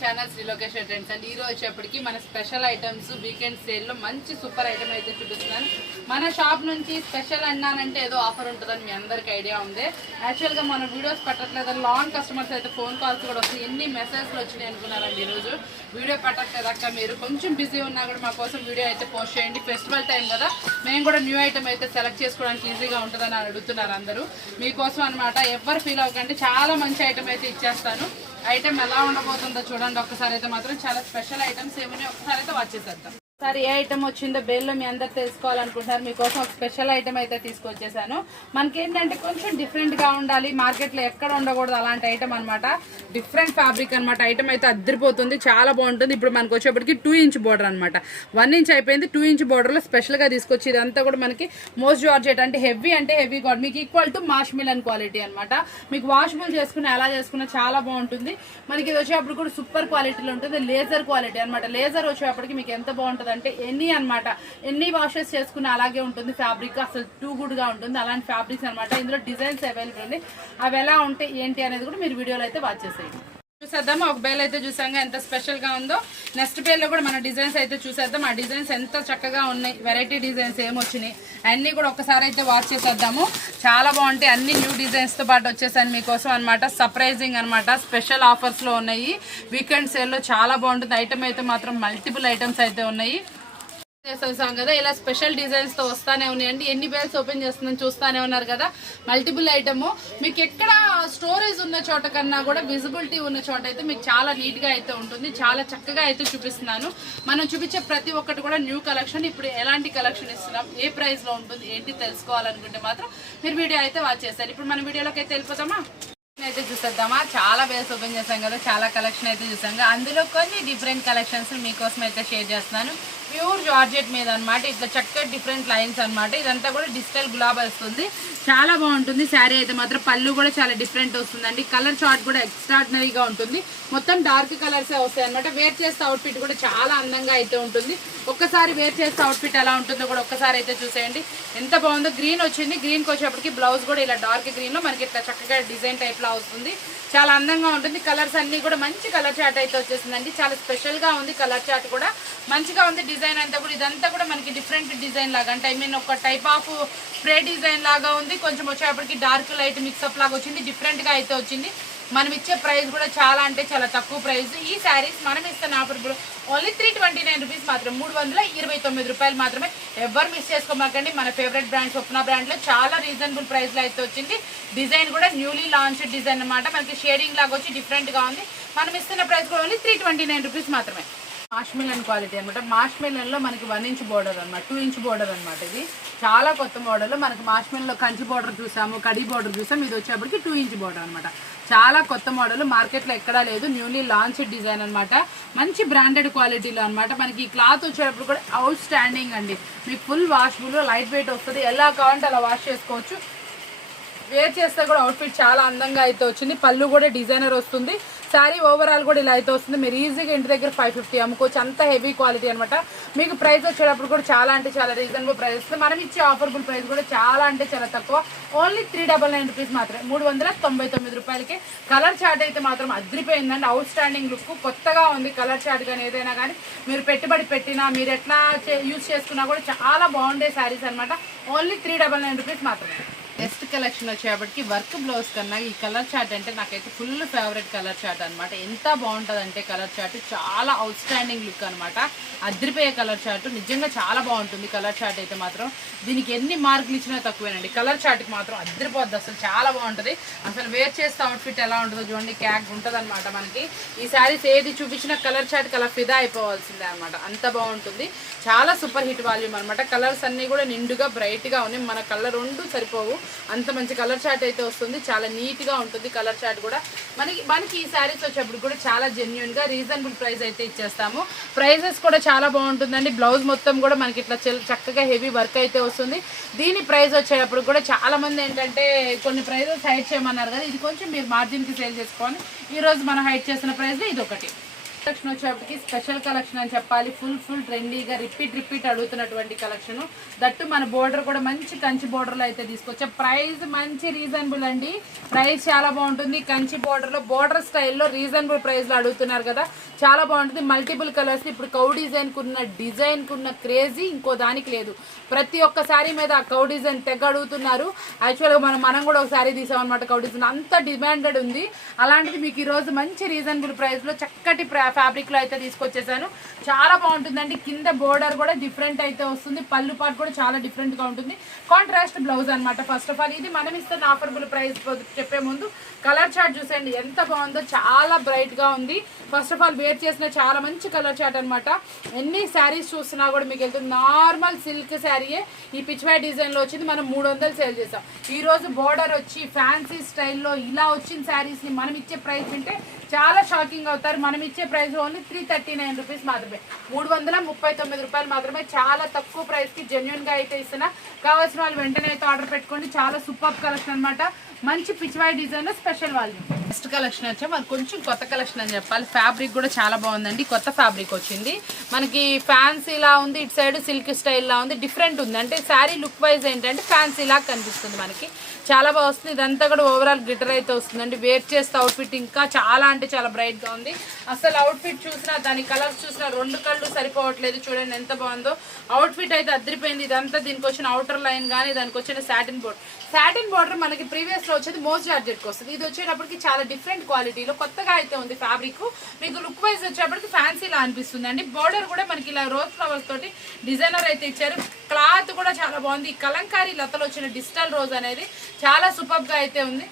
Channel Shri Lokesh trends and ఈ రోజు వచ్చేప్పటికి మన స్పెషల్ ఐటమ్స్ వీకెండ్ సేల్ లో మంచి సూపర్ ఐటమ్ అయితే చూపిస్తున్నాను. మన షాప్ నుంచి స్పెషల్ అన్నానంటే ఏదో ఆఫర్ ఉంటుందని మీ అందరికి ఐడియా ఉంది. యాక్చువల్ గా మన వీడియోస్ పెట్టట్లేదు, లాంగ్ కస్టమర్స్ అయితే ఫోన్ కాల్స్ కూడా వస్తాయి. ఎన్ని మెసేజ్లు వచ్చినాయి అనుకున్నారండి. ఈరోజు వీడియో పెట్టట్లేదు అక్క, మీరు కొంచెం బిజీ ఉన్నా కూడా మా కోసం వీడియో అయితే పోస్ట్ చేయండి. ఫెస్టివల్ టైం కదా, మేము కూడా న్యూ ఐటమ్ అయితే సెలెక్ట్ చేసుకోవడానికి ఈజీగా ఉంటుందని అడుగుతున్నారు అందరూ. మీకోసం అనమాట, ఎవరు ఫీల్ అవ్వకండి, చాలా మంచి ఐటమ్ అయితే ఇచ్చేస్తాను. ఐటమ్ ఎలా ఉండబోతుందో చూడండి. ఒక్కసారి అయితే మాత్రం చాలా స్పెషల్ ఐటమ్స్ ఏమని ఒకసారి అయితే వాచ్ చేసేద్దాం. సార్ ఏ ఐటమ్ వచ్చిందో బేల్లో మీ అందరు తెలుసుకోవాలనుకుంటున్నారు. మీకోసం ఒక స్పెషల్ ఐటమ్ అయితే తీసుకొచ్చేసాను. మనకి ఏంటంటే కొంచెం డిఫరెంట్ గా ఉండాలి, మార్కెట్ లో ఎక్కడ ఉండకూడదు అలాంటి ఐటమ్ అనమాట. డిఫరెంట్ ఫ్యాబ్రిక్ అనమాట. ఐటమ్ అయితే అద్దరిపోతుంది, చాలా బాగుంటుంది. ఇప్పుడు మనకు వచ్చేప్పటికి 2 ఇంచ్ బోర్డర్ అనమాట. 1 ఇంచ్ అయిపోయింది, 2 ఇంచ్ బోర్డర్ లో స్పెషల్ గా తీసుకొచ్చి ఇదంతా కూడా మనకి మోస్ట్ జార్జెట్ అంటే హెవీ కాదు, మీకు ఈక్వల్ టు మాష్ మిలన్ క్వాలిటీ అనమాట. మీకు వాషబుల్ చేసుకున్నా ఎలా చేసుకున్నా చాలా బాగుంటుంది. మనకి ఇది వచ్చేటప్పుడు కూడా సూపర్ క్వాలిటీలో ఉంటుంది. లేజర్ క్వాలిటీ అనమాట. లేజర్ వచ్చేటప్పటికి మీకు ఎంత బాగుంటుంది అంటే ఎన్ని వాషెస్ చేసుకున్నా అలాగే ఉంటుంది. ఫ్యాబ్రిక్ అసలు టూ గుడ్ గా ఉంటుంది. అలాంటి ఫ్యాబ్రిక్స్ అనమాట. ఇందులో డిజైన్స్ అవైలబుల్ ఉంది. అవి ఎలా ఉంటాయి ఏంటి అనేది కూడా మీరు వీడియోలో అయితే వాచ్ చేసేయండి. చూసేద్దాము. ఒక బేల్ అయితే చూసాం ఎంత స్పెషల్ గా ఉందో. నెక్స్ట్ బేల్ లో కూడా మన డిజైన్స్ అయితే చూసేద్దాం. ఆ డిజైన్స్ ఎంత చక్కగా ఉన్నాయి, వెరైటీ డిజైన్స్ ఏమొచ్చినాయి అన్ని కూడా ఒకసారి అయితే వాచ్ చేసేద్దాము. చాలా బాగుంటాయి. అన్ని న్యూ డిజైన్స్ తో పాటు వచ్చేసాను మీకోసం అనమాట. సర్ప్రైజింగ్ అనమాట. స్పెషల్ ఆఫర్స్ లో ఉన్నాయి. వీకెండ్ సేల్ లో చాలా బాగుంటుంది. ఐటమ్ అయితే మాత్రం మల్టిపుల్ ఐటమ్స్ అయితే ఉన్నాయి చేస్తాం కదా. ఇలా స్పెషల్ డిజైన్స్ తో వస్తానే ఉన్నాయండి. ఎన్ని బేల్స్ ఓపెన్ చేస్తుందని చూస్తానే ఉన్నారు కదా. మల్టిపుల్ ఐటమ్ మీకు ఎక్కడ స్టోరేజ్ ఉన్న చోట కన్నా కూడా విజిబిలిటీ ఉన్న చోట అయితే మీకు చాలా నీట్ గా అయితే ఉంటుంది. చాలా చక్కగా అయితే చూపిస్తున్నాను. మనం చూపించే ప్రతి ఒక్కటి కూడా న్యూ కలెక్షన్. ఇప్పుడు ఎలాంటి కలెక్షన్ ఇస్తున్నాం, ఏ ప్రైస్ లో ఉంటుంది ఏంటి తెలుసుకోవాలనుకుంటే మాత్రం మీరు వీడియో అయితే వాచ్ చేస్తారు. ఇప్పుడు మన వీడియోలోకి అయితే వెళ్ళిపోతామా అయితే చూసేద్దామా. చాలా బేస్ ఓపెన్ చేసాం కదా, చాలా కలెక్షన్ అయితే చూసాం కదా. అందులో కొన్ని డిఫరెంట్ కలెక్షన్స్ మీకోసం అయితే షేర్ చేస్తున్నాను. ప్యూర్ జార్జెట్ మీద అనమాట. ఇట్లా చక్కటి డిఫరెంట్ లైన్స్ అనమాట. ఇదంతా కూడా డిజిటల్ గులాబ్ వస్తుంది. చాలా బాగుంటుంది. శారీ అయితే మాత్రం పళ్ళు కూడా చాలా డిఫరెంట్ వస్తుందండి. కలర్ చార్ట్ కూడా ఎక్స్ట్రాడినరీగా ఉంటుంది. మొత్తం డార్క్ కలర్సే వస్తాయి అనమాట. వేర్ చేస్తే అవుట్ఫిట్ కూడా చాలా అందంగా అయితే ఉంటుంది. ఒక్కసారి వేర్ చేస్తే అవుట్ఫిట్ ఎలా ఉంటుందో కూడా ఒక్కసారి అయితే చూసేయండి. ఎంత బాగుందో. గ్రీన్ వచ్చింది. గ్రీన్కి వచ్చేప్పటికి బ్లౌజ్ కూడా ఇలా డార్క్ గ్రీన్ లో మనకి ఇట్లా చక్కగా డిజైన్ టైప్ లో వస్తుంది. చాలా అందంగా ఉంటుంది. కలర్స్ అన్ని కూడా మంచి కలర్ చార్ట్ అయితే వచ్చేసిందండి. చాలా స్పెషల్ గా ఉంది. కలర్ చార్ట్ కూడా మంచిగా ఉంది. డిజైన్ అంతా కూడా ఇదంతా కూడా మనకి డిఫరెంట్ డిజైన్ లాగా అంటే ఒక టైప్ ఆఫ్ స్ప్రే డిజైన్ లాగా ఉంది. కొంచెం వచ్చేప్పటికి డార్క్ లైట్ మిక్సప్ లాగా వచ్చింది. డిఫరెంట్ గా అయితే వచ్చింది. మనం ఇచ్చే ప్రైస్ కూడా చాలా అంటే చాలా తక్కువ ప్రైస్. ఈ శారీస్ మనం ఇస్తున్న ఆఫర్ కూడా ఓన్లీ 329 రూపీస్ మాత్రం, 329 రూపాయలు మాత్రమే. ఎవరు మిస్ చేసుకోమాకండి. మన ఫేవరెట్ బ్రాండ్ స్వప్న బ్రాండ్ లో చాలా రీజనబుల్ ప్రైస్ లో అయితే వచ్చింది. డిజైన్ కూడా న్యూలీ లాంచ్ డిజైన్ అనమాట. మనకి షేడింగ్ లాగా వచ్చి డిఫరెంట్ గా ఉంది. మనం ఇస్తున్న ప్రైస్ కూడా ఓన్లీ 329 రూపీస్ మాత్రమే. మాష్ మిలన్ క్వాలిటీ అనమాట. మాష్ మిలన్ లో మనకి 1 ఇంచ్ బోర్డర్ అనమాట, 2 ఇంచ్ బోర్డర్ అనమాట. ఇది చాలా కొత్త మోడల్. మనకి మాష్ మిలన్ లో కంచి బోర్డర్ చూసాము, కడి బోర్డర్ చూసాము. ఇది వచ్చేప్పటికి 2 ఇంచ్ బోర్డర్ అనమాట. చాలా కొత్త మోడల్, మార్కెట్ లో ఎక్కడా లేదు. న్యూలీ లాంచ్ డిజైన్ అనమాట. మంచి బ్రాండెడ్ క్వాలిటీలో అనమాట. మనకి ఈ క్లాత్ వచ్చేటప్పుడు కూడా అవుట్ స్టాండింగ్ అండి. మీకు ఫుల్ వాషబుల్, లైట్ వెయిట్ వస్తుంది. ఎలా కావాలంటే అలా వాష్ చేసుకోవచ్చు. వేర్ చేస్తే కూడా అవుట్ఫిట్ చాలా అందంగా అయితే వచ్చింది. పళ్ళు కూడా డిజైనర్ వస్తుంది. శారీ ఓవరాల్ కూడా ఇలా అయితే వస్తుంది. మీరు ఈజీగా ఇంటి దగ్గర 550 అమ్ముకోవచ్చు. అంత హెవీ క్వాలిటీ అనమాట. మీకు ప్రైస్ వచ్చేటప్పుడు కూడా చాలా అంటే చాలా రీజనబుల్ ప్రైస్ వస్తుంది. మనం ఇచ్చే ఆఫర్బుల్ ప్రైస్ కూడా చాలా అంటే చాలా తక్కువ. ఓన్లీ 399 రూపీస్ మాత్రమే, 399 రూపాయలకి. కలర్ చార్ట్ అయితే మాత్రం అదిరిపోయిందండి. అవుట్ స్టాండింగ్ లుక్, కొత్తగా ఉంది కలర్ చార్ట్. కానీ ఏదైనా కానీ మీరు పెట్టుబడి పెట్టినా, మీరు ఎట్లా యూజ్ చేసుకున్నా కూడా చాలా బాగుండే శారీస్ అనమాట. ఓన్లీ 399 రూపీస్ మాత్రమే. నెక్స్ట్ కలెక్షన్ వచ్చేప్పటికి వర్క్ బ్లౌజ్ కన్నా ఈ కలర్ చార్ట్ అంటే నాకైతే ఫుల్ ఫేవరెట్ కలర్ చార్ట్ అనమాట. ఎంత బాగుంటుంది అంటే కలర్ చార్ట్ చాలా అవుట్ స్టాండింగ్ లుక్ అనమాట. అద్రిపోయే కలర్ చార్ట్ నిజంగా చాలా బాగుంటుంది. కలర్ చార్ట్ అయితే మాత్రం దీనికి ఎన్ని మార్కులు ఇచ్చినా తక్కువేనండి. కలర్ చార్ట్కి మాత్రం అద్రిపోద్ది. అసలు చాలా బాగుంటుంది. అసలు వేర్ చేస్తే అవుట్ఫిట్ ఎలా ఉంటుందో చూడండి. క్యాగ్ ఉంటుంది అనమాట. మనకి ఈ శారీస్ ఏది చూపించినా కలర్ చార్ట్కి అలా ఫిదా అయిపోవాల్సిందే అనమాట. అంత బాగుంటుంది. చాలా సూపర్ హిట్ వాల్యూమ్ అనమాట. కలర్స్ అన్నీ కూడా నిండుగా బ్రైట్గా ఉన్నాయి. మన కలర్ 2 సరిపోవు, అంత మంచి కలర్ చార్ట్ అయితే వస్తుంది. చాలా నీట్ గా ఉంటుంది కలర్ చార్ట్ కూడా. మనకి ఈ శారీస్ వచ్చేప్పుడు కూడా చాలా జెన్యున్ గా రీజనబుల్ ప్రైస్ అయితే ఇచ్చేస్తాము. ప్రైజెస్ కూడా చాలా బాగుంటుందండి. బ్లౌజ్ మొత్తం కూడా మనకి ఇట్లా చక్కగా హెవీ వర్క్ అయితే వస్తుంది. దీని ప్రైస్ వచ్చేటప్పుడు కూడా చాలా మంది ఏంటంటే కొన్ని ప్రైజెస్ హైట్ చేయమన్నారు కదా. ఇది కొంచెం మీరు మార్జిన్ కి సేల్ చేసుకోవాలి. ఈ రోజు మనం హైట్ చేసిన ప్రైస్ ఇది ఒకటి. కలెక్షన్ వచ్చేప్పటికి స్పెషల్ కలెక్షన్ అని చెప్పాలి. ఫుల్ ట్రెండీగా రిపీట్ అడుగుతున్నటువంటి కలెక్షన్. దట్టు మన బోర్డర్ కూడా మంచి కంచి బోర్డర్లో అయితే తీసుకొచ్చా. ప్రైస్ మంచి రీజనబుల్ అండి. ప్రైస్ చాలా బాగుంటుంది. కంచి బోర్డర్లో బోర్డర్ స్టైల్లో రీజనబుల్ ప్రైస్లో అడుగుతున్నారు కదా, చాలా బాగుంటుంది. Multiple colours. ఇప్పుడు కౌ డిజైన్కు ఉన్న క్రేజీ ఇంకో దానికి లేదు. ప్రతి ఒక్క శారీ మీద ఆ కౌ డిజైన్ తెగ అడుగుతున్నారు. యాక్చువల్గా మనం కూడా ఒక శారీ తీసామన్నమాట కౌ డిజైన్, అంత డిమాండెడ్ ఉంది. అలాంటిది మీకు ఈరోజు మంచి రీజనబుల్ ప్రైస్లో చక్కటి ఫ్యాబ్రిక్లో అయితే తీసుకొచ్చేసాను. చాలా బాగుంటుందండి. కింద బోర్డర్ కూడా డిఫరెంట్ అయితే వస్తుంది. పళ్ళు పాటు కూడా చాలా డిఫరెంట్గా ఉంటుంది. కాంట్రాస్ట్ బ్లౌజ్ అనమాట. ఫస్ట్ ఆఫ్ ఆల్ ఇది మనం ఇస్తున్న ఆఫర్బుల్ ప్రైస్ చెప్పే ముందు కలర్ చార్ట్ చూసేయండి ఎంత బాగుందో. చాలా బ్రైట్గా ఉంది. ఫస్ట్ ఆఫ్ ఆల్ వేర్ చేసిన చాలా మంచి కలర్ చార్ట్ అనమాట. ఎన్ని శారీస్ చూస్తున్నా కూడా మీకు వెళ్తుంది. నార్మల్ సిల్క్ శారీయే ఈ పిచ్వాయ్ డిజైన్లో వచ్చింది. మనం 300 సేల్ చేసాం. ఈరోజు బోర్డర్ వచ్చి ఫ్యాన్సీ స్టైల్లో ఇలా వచ్చిన శారీస్ని మనం ఇచ్చే ప్రైస్ వింటే చాలా షాకింగ్ అవుతారు. మనం ఇచ్చే ప్రైస్ ఓన్లీ 339 రూపీస్ మాత్రమే, 339 రూపాయలు మాత్రమే. చాలా తక్కువ ప్రైస్కి జెన్యున్గా అయితే ఇస్తున్నా. కావాల్సిన వాళ్ళు వెంటనే అయితే ఆర్డర్ పెట్టుకోండి. చాలా సూపర్ కలెక్షన్ అనమాట. మంచి పిచ్వాయ్ డిజైన్ స్పెషల్ వాళ్ళు. నెక్స్ట్ కలెక్షన్ వచ్చా మనకు కొంచెం కొత్త కలెక్షన్ అని చెప్పాలి. ఫ్యాబ్రిక్ కూడా చాలా బాగుందండి. కొత్త ఫ్యాబ్రిక్ వచ్చింది మనకి. ఫ్యాన్సీలా ఉంది, ఇటు సైడ్ సిల్క్ స్టైల్లా ఉంది. డిఫరెంట్ ఉంది. అంటే శారీ లుక్ వైజ్ ఏంటంటే ఫ్యాన్సీలా కనిపిస్తుంది మనకి. చాలా బాగా వస్తుంది. ఇదంతా కూడా ఓవరాల్ గ్లిటర్ అయితే వస్తుందండి. వేర్ చేస్తే అవుట్ఫిట్ ఇంకా చాలా అంటే చాలా బ్రైట్గా ఉంది. అసలు అవుట్ఫిట్ చూసినా దాని కలర్స్ చూసినా రెండు కళ్ళు సరిపోవట్లేదు. చూడండి ఎంత బాగుందో. అవుట్ఫిట్ అయితే అదిరిపోయింది. ఇదంతా దీనికి వచ్చిన అవుటర్ లైన్ కానీ దానికి వచ్చిన సాటిన్ బోర్డర్ మనకి ప్రీవియస్లో వచ్చేది మోస్ జార్జెట్కి వస్తుంది. ఇది వచ్చేటప్పటికి చాలా డిఫరెంట్ క్వాలిటీలో కొత్తగా అయితే ఉంది ఫ్యాబ్రిక్. మీకు లుక్ వైజ్ వచ్చేటప్పటికి ఫ్యాన్సీలా అనిపిస్తుంది అండి. బోర్డర్ కూడా మనకి ఇలా రోజ్ ఫ్లవర్స్ తోటి డిజైనర్ అయితే ఇచ్చారు. క్లాత్ కూడా చాలా బాగుంది. ఈ కలంకారీ లతలో వచ్చిన డిజిటల్ రోజ్ అనేది చాలా సూపర్గా అయితే ఉంది.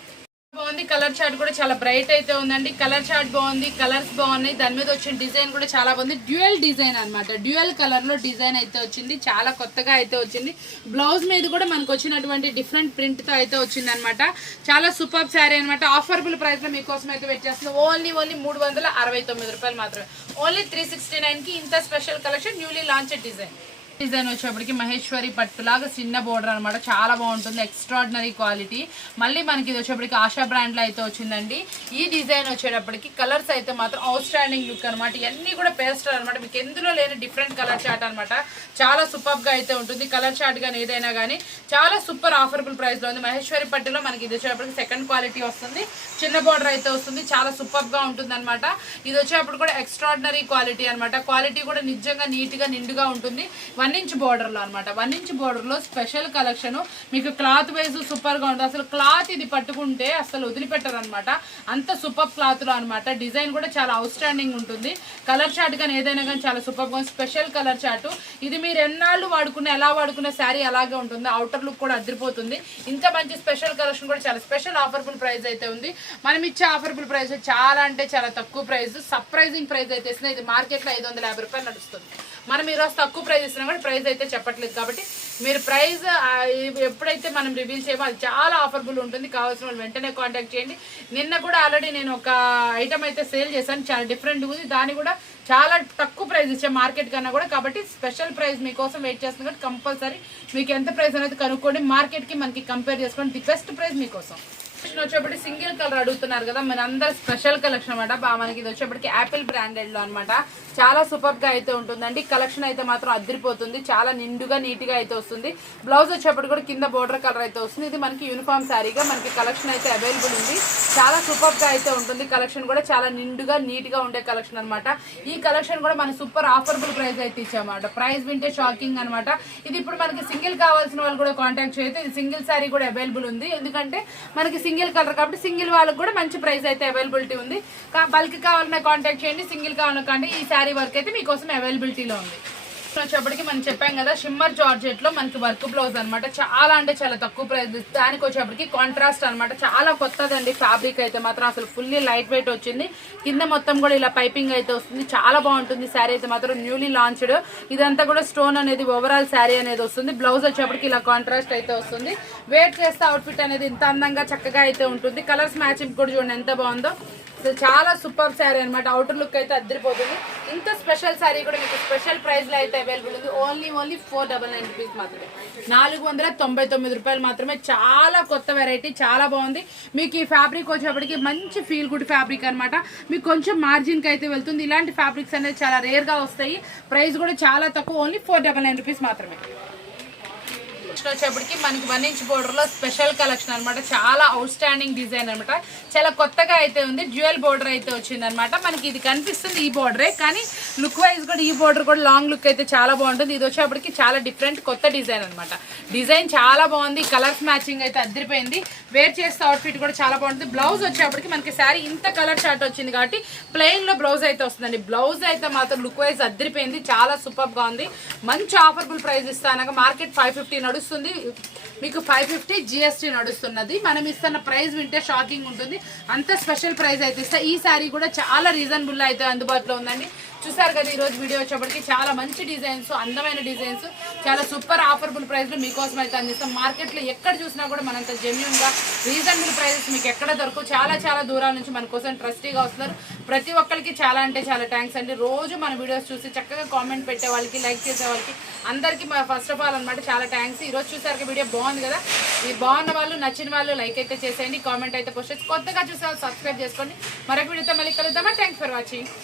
బాగుంది. కలర్ చార్ట్ కూడా చాలా బ్రైట్ అయితే ఉందండి. కలర్ చార్ట్ బాగుంది. కలర్స్ బాగున్నాయి. దాని మీద వచ్చిన డిజైన్ కూడా చాలా బాగుంది. డ్యూయల్ డిజైన్ అనమాట. డ్యూయల్ కలర్ లో డిజైన్ అయితే వచ్చింది. చాలా కొత్తగా అయితే వచ్చింది. బ్లౌజ్ మీద కూడా మనకు వచ్చినటువంటి డిఫరెంట్ ప్రింట్ తో అయితే వచ్చింది అనమాట. చాలా సూపర్ శారీ అనమాట. ఆఫర్బుల్ ప్రైస్ లో మీకోసం అయితే పెట్టేస్తుంది. ఓన్లీ 369 రూపాయలు మాత్రమే. ఓన్లీ 369 కి ఇంత special collection. Newly launch design వచ్చేప్పటికి మహేశ్వరి పట్టులాగా చిన్న బోర్డర్ అనమాట. చాలా బాగుంటుంది. Extraordinary quality. మళ్ళీ మనకి ఇది వచ్చేప్పటికి ఆశా బ్రాండ్ లో అయితే వచ్చిందండి. ఈ డిజైన్ వచ్చేటప్పటికి కలర్స్ అయితే మాత్రం అవుట్ స్టాండింగ్ లుక్ అనమాట. ఇవన్నీ కూడా పేస్టల్ అనమాట. మీకు ఎందులో లేని డిఫరెంట్ కలర్ చార్ట్ అనమాట. చాలా సూపర్ గా అయితే ఉంటుంది. కలర్ చార్ట్ కానీ ఏదైనా కానీ చాలా సూపర్ ఆఫర్బుల్ ప్రైస్ లో ఉంది. మహేశ్వరి పట్టులో మనకి ఇది వచ్చేటప్పటికి సెకండ్ క్వాలిటీ వస్తుంది. చిన్న బోర్డర్ అయితే వస్తుంది. చాలా సూపర్ గా ఉంటుంది అనమాట. ఇది వచ్చేటప్పుడు కూడా ఎక్స్ట్రాడినరీ క్వాలిటీ అనమాట. క్వాలిటీ కూడా నిజంగా నీట్ గా నిండుగా ఉంటుంది. 1 ఇంచ్ బోర్డర్లో అనమాట. 1 ఇంచ్ బోర్డర్లో స్పెషల్ కలెక్షన్. మీకు క్లాత్ వైజ్ సూపర్గా ఉంటుంది. అసలు క్లాత్ ఇది పట్టుకుంటే అసలు వదిలిపెట్టరు అనమాట. అంత సూపర్ క్లాత్లో అనమాట. డిజైన్ కూడా చాలా అవుట్ స్టాండింగ్ ఉంటుంది. కలర్ చార్ట్ కానీ ఏదైనా కానీ చాలా సూపర్గా ఉంది. Special colour chart. ఇది మీరు ఎన్నాళ్ళు వాడుకున్న ఎలా వాడుకున్న శారీ అలాగే ఉంటుంది. అవుటర్ లుక్ కూడా అదిరిపోతుంది. ఇంత మంచి స్పెషల్ కలెక్షన్ కూడా చాలా స్పెషల్ ఆఫర్బుల్ ప్రైస్ అయితే ఉంది. మనం ఇచ్చే ఆఫర్బుల్ ప్రైస్ చాలా అంటే చాలా తక్కువ ప్రైస్. సర్ప్రైజింగ్ ప్రైస్ అయితే ఇస్తుంది. ఇది మార్కెట్లో 550 రూపాయలు నడుస్తుంది. మనం ఈరోజు తక్కువ ప్రైస్ ఇస్తున్నాం కూడా ప్రైస్ అయితే చెప్పట్లేదు. కాబట్టి మీరు ప్రైస్ ఎప్పుడైతే మనం రివీల్ చేయమో అది చాలా ఆఫర్బుల్ ఉంటుంది. కావాల్సిన వాళ్ళు వెంటనే కాంటాక్ట్ చేయండి. నిన్న కూడా ఆల్రెడీ నేను ఒక ఐటమ్ అయితే సేల్ చేశాను. చాలా డిఫరెంట్ ఉంది. దాన్ని కూడా చాలా తక్కువ ప్రైస్ ఇచ్చాం మార్కెట్ కన్నా కూడా. కాబట్టి స్పెషల్ ప్రైస్ మీకోసం వెయిట్ చేస్తుంది. కాబట్టి కంపల్సరీ మీకు ఎంత ప్రైస్ అనేది కనుక్కోండి. మార్కెట్కి మనకి కంపేర్ చేసుకోండి. ది బెస్ట్ ప్రైస్ మీకోసం. వచ్చేప్పటి సింగిల్ కలర్ అడుగుతున్నారు కదా, మన అందరు స్పెషల్ కలెక్షన్ అనమాట. మనకి ఇది వచ్చేప్పటికి యాపిల్ బ్రాండెడ్ లో అనమాట. చాలా సూపర్ గా అయితే ఉంటుందండి. కలెక్షన్ అయితే మాత్రం అదిరిపోతుంది. చాలా నిండుగా నీట్ గా అయితే వస్తుంది. బ్లౌజ్ వచ్చేప్పటి కూడా కింద బోర్డర్ కలర్ అయితే వస్తుంది. ఇది మనకి యూనిఫామ్ శారీగా మనకి కలెక్షన్ అయితే అవైలబుల్ ఉంది. చాలా సూపర్ గా అయితే ఉంటుంది. కలెక్షన్ కూడా చాలా నిండుగా నీట్ గా ఉండే కలెక్షన్ అనమాట. ఈ కలెక్షన్ కూడా మన సూపర్ ఆఫర్బుల్ ప్రైస్ అయితే ఇచ్చామన్నమాట. ప్రైస్ వింటే షాకింగ్ అనమాట. ఇది ఇప్పుడు మనకి సింగిల్ కావాల్సిన వాళ్ళు కూడా కాంటాక్ట్ చేయొచ్చు. ఇది సింగిల్ శారీ కూడా అవైలబుల్ ఉంది. ఎందుకంటే మనకి సింగిల్ కలర్ కాబట్టి సింగిల్ వాళ్ళకి కూడా మంచి ప్రైస్ అయితే అవైలబిలిటీ ఉంది. బల్క్ కావాలన్నా కాంటాక్ట్ చేయండి. సింగిల్ కావాలన్నా ఈ శారీ వర్క్ అయితే మీకోసం అవైలబిలిటీలో ఉంది. వచ్చేప్పటికి మనం చెప్పాం కదా షిమ్మర్ జార్జెట్ లో మనకి వర్క్ బ్లౌజ్ అనమాట. చాలా అంటే చాలా తక్కువ ప్రైస్. దానికి వచ్చేప్పటికి కాంట్రాస్ట్ అనమాట. చాలా కొత్తదండి ఫ్యాబ్రిక్ అయితే మాత్రం. అసలు ఫుల్లీ లైట్ వెయిట్ వచ్చింది. కింద మొత్తం కూడా ఇలా పైపింగ్ అయితే వస్తుంది. చాలా బాగుంటుంది. శారీ అయితే మాత్రం న్యూలీ లాంచ్డ్. ఇదంతా కూడా స్టోన్ అనేది ఓవరాల్ శారీ అనేది వస్తుంది. బ్లౌజ్ వచ్చేప్పటికి ఇలా కాంట్రాస్ట్ అయితే వస్తుంది. వేర్ చేస్తే అవుట్ఫిట్ అనేది ఇంత అందంగా చక్కగా అయితే ఉంటుంది. కలర్స్ మ్యాచింగ్ కూడా చూడండి ఎంత బాగుందో. చాలా సూపర్ శారీ అనమాట. అవుటర్ లుక్ అయితే అద్దరిపోతుంది. ఇంత స్పెషల్ శారీ కూడా మీకు స్పెషల్ ప్రైస్ లో అయితే అవైలబుల్ ఉంది. ఓన్లీ 499 రూపీస్ మాత్రమే, 499 రూపాయలు మాత్రమే. చాలా కొత్త వెరైటీ, చాలా బాగుంది. మీకు ఈ ఫ్యాబ్రిక్ వచ్చేప్పటికి మంచి ఫీల్ గుడ్ ఫ్యాబ్రిక్ అనమాట. మీకు కొంచెం మార్జిన్ కి అయితే వెళ్తుంది. ఇలాంటి ఫ్యాబ్రిక్స్ అనేది చాలా రేర్ గా వస్తాయి. ప్రైస్ కూడా చాలా తక్కువ, ఓన్లీ 499 రూపీస్ మాత్రమే. వచ్చేప్పటికి మనకి 1 ఇంచ్ బోర్డర్ లో స్పెషల్ కలెక్షన్ అనమాట. చాలా అవుట్ స్టాండింగ్ డిజైన్ అనమాట. చాలా కొత్తగా అయితే ఉంది. డ్యూయల్ బోర్డర్ అయితే వచ్చింది అనమాట. మనకి ఇది కనిపిస్తుంది ఈ బోర్డరే, కానీ లుక్ వైజ్ కూడా ఈ బోర్డర్ కూడా లాంగ్ లుక్ అయితే చాలా బాగుంటుంది. ఇది వచ్చేప్పటికి చాలా డిఫరెంట్ కొత్త డిజైన్ అనమాట. డిజైన్ చాలా బాగుంది. కలర్స్ మ్యాచింగ్ అయితే అద్దరిపోయింది. వేర్ చేస్తే అవుట్ఫిట్ కూడా చాలా బాగుంటుంది. బ్లౌజ్ వచ్చేప్పటికి మనకి శారీ ఇంత కలర్ షార్ట్ వచ్చింది కాబట్టి ప్లెయిన్ లో బ్లౌజ్ అయితే వస్తుందండి. బ్లౌజ్ అయితే మాత్రం లుక్ వైజ్ అద్దరిపోయింది. చాలా సూపర్ గా ఉంది. మంచి ఆఫర్బుల్ ప్రైస్ ఇస్తానగా మార్కెట్ 550 నడుస్తుంది, మీకు 550 GST నడుస్తున్నది. మనం ఇస్తున్న ప్రైస్ వింటే షాకింగ్ ఉంటుంది. అంత స్పెషల్ ప్రైస్ అయితే ఇస్తా. ఈ శారీ కూడా చాలా రీజనబుల్ అయితే అందుబాటులో ఉందండి. చూసారు కదా, ఈ రోజు వీడియో వచ్చేప్పటికి చాలా మంచి డిజైన్స్, అందమైన డిజైన్స్, చాలా సూపర్ ఆఫర్బుల్ ప్రైస్ లో మీకోసం అయితే అందిస్తాం. మార్కెట్ లో ఎక్కడ చూసినా కూడా మనంత జెన్యూన్ గా రీజనబుల్ ప్రైసెస్ మీకు ఎక్కడ దొరకవు. చాలా చాలా దూరాల నుంచి మన కోసం ట్రస్టీగా వస్తున్నారు. ప్రతి ఒక్కరికి చాలా అంటే చాలా థ్యాంక్స్ అండి. రోజు మన వీడియోస్ చూసి చక్కగా కామెంట్ పెట్టే వాళ్ళకి, లైక్ చేసే వాళ్ళకి అందరికీ ఫస్ట్ ఆఫ్ ఆల్ అనమాట చాలా థ్యాంక్స్. ఈ రోజు చూసారు వీడియో బాగుంది కదా, ఈ బాగున్న వాళ్ళు, నచ్చిన వాళ్ళు లైక్ అయితే చేసేయండి, కామెంట్ అయితే పోస్ట్ చేసి, కొత్తగా చూసే వాళ్ళు సబ్స్క్రైబ్ చేసుకోండి. మరొక వీడియోతో మళ్ళీ కలుద్దామా. Thanks for watching.